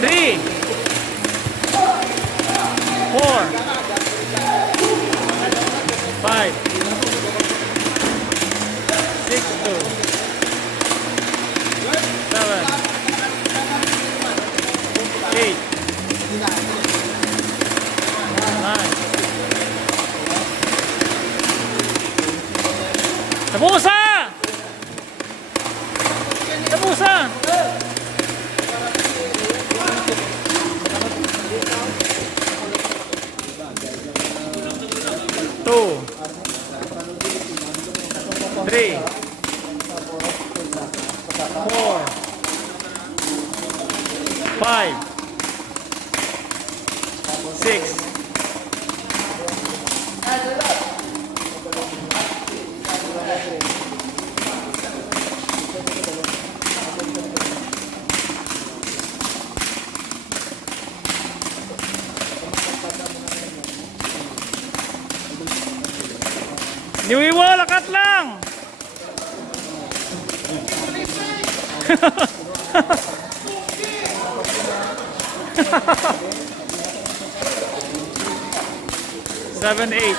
Three, four, five, six, two, seven, eight, nine. Tapusa! Tapusa! Two, three, four, five, six, Niwiwo, lakat lang! Seven, eight,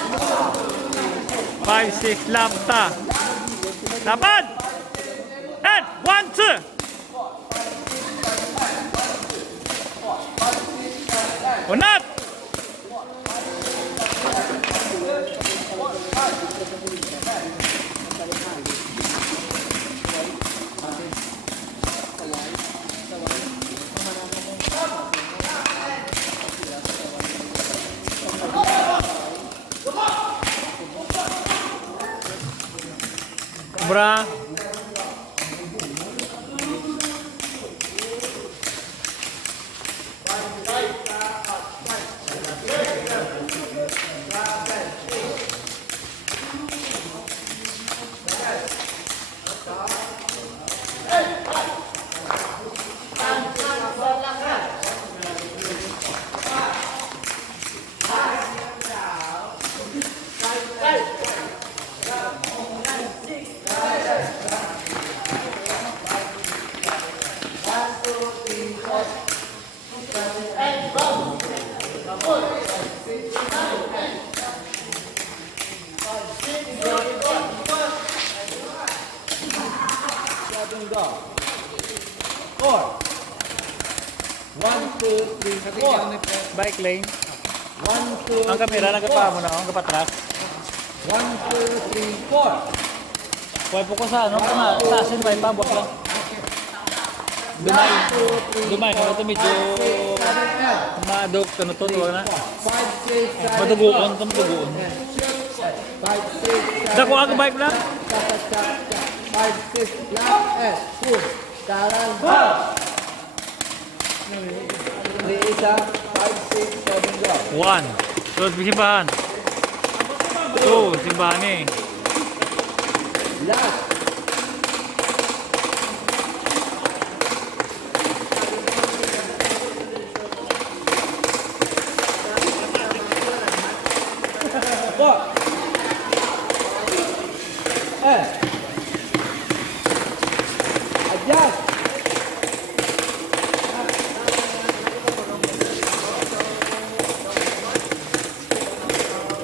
five, six, lapta. Lapad! And one, two. Unat! Bra. Four. 1, 2, 3, 4. Bike lane. 1, 2. Ang kamera nagapa mo na, ang kapatras. 1, 2, 3, 4. Pwede po ko sa ano, sa asin ba yung pambot lang. Dumay, kaya ito medyo madog, ano to, tuwa na. Maduguon, ito maduguon. Dako ang bike lang. 5, 6, lang, push. Karan, go! Isa, 5, 6, 7, go. 1. So, simbahan. 2, simbahan eh. Last. Adjust.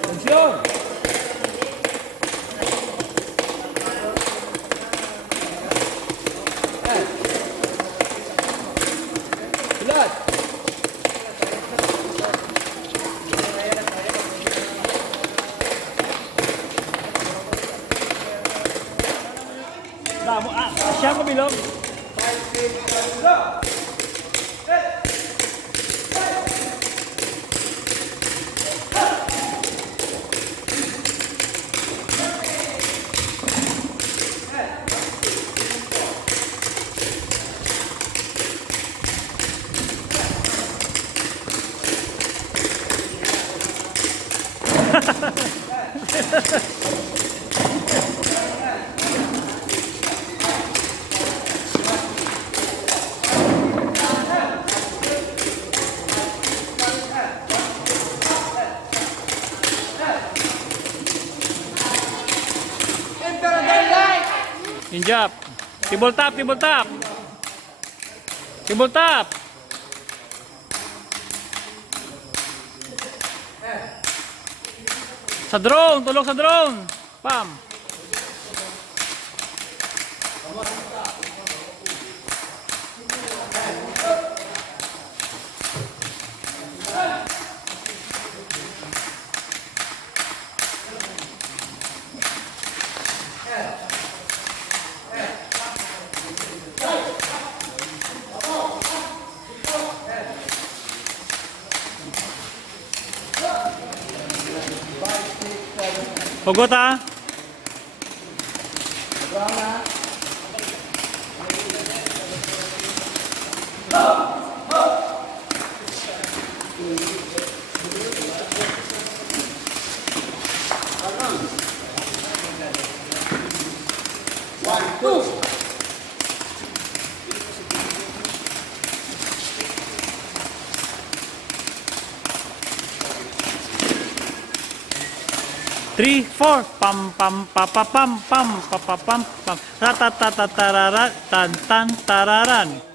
Tension. Bulat. Siya mo bilog. 5, 6, 7, go! Hinge up. Table tap, table tap. Table tap. Sa drone, tulog sa drone. Pam. Hugot ha. One, two. 3, 4, pam pam pa pa pam pam pa pa pam pam, ta ta ta ta tarara tan tan tararan.